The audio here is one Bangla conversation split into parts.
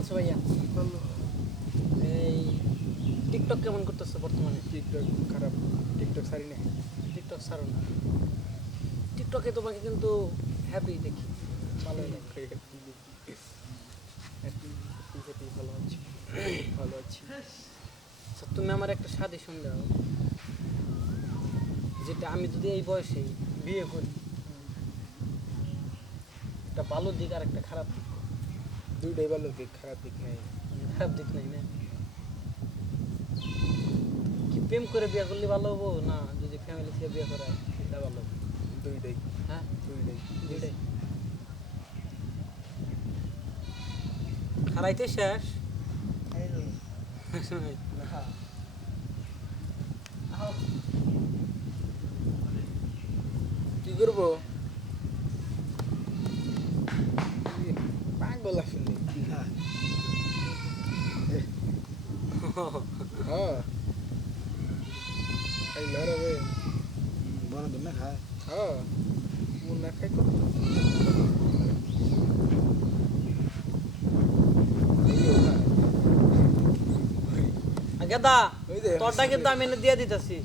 আছো ভাইয়া? এই টিকটক কেমন করতেছো বর্তমানে? টিকটক খারাপ টিকটক সারি না টিকটক ছাড়ো না। টিকটকে তোমাকে কিন্তু হ্যাপি দেখি। ভালোই লাগে ভালো আছি। ভালো আছি আচ্ছা তুমি আমার একটা সাজেশন দাও। যেটা আমি যদি এই বয়সে বিয়ে করি একটা ভালো দিক আর একটা খারাপ দিক। দুইটাই ভালো দিক খারাপ দিক নাই। খারাপ দিক নাই না। কি প্রেম করে বিয়ে করলে ভালো হব? না যদি ফ্যামিলি থেকে বিয়ে করা সেটা ভালো দুইটাই হ্যাঁ? দুইটাই দুইটাই খারাইতে শেষ? কি করব পাগল আসলে হ্যাঁ খাই লড়াবে বড় দিন না খায় হ্যাঁ মুন না খাই তো এইও না। গেদা ওই যে তোরটা কিন্তু আমি এনে দিয়ে দিতেছি।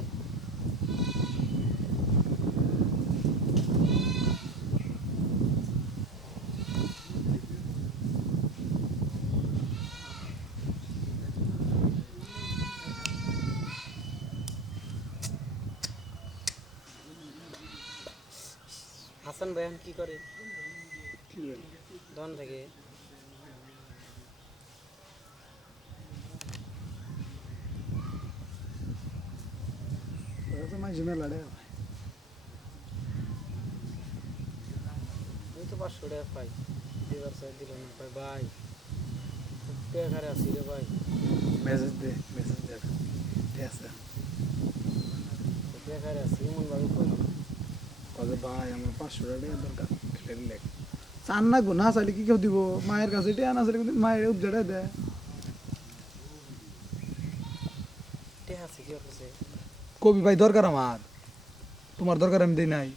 হাসান ভাই কি করে? দন থেকে। মাঝে মেলা রে আমি তো পাঁচশো টাকা পাই। দিবার চাই দিল না পাই ভাই বেকারে আছি রে ভাই। মেসেজ দে মেসেজ দে। কবে ভাই আমার পাঁচশো টাকা দরকার। খেলে লেখ চান না গো না চাইলে কি কেউ দিব? মায়ের কাছে টিয়া না চাইলে কিন্তু মায়ের উপজাটা দেয়। কবি ভাই দরকার আমার। তোমার দরকার আমি দিই নাই।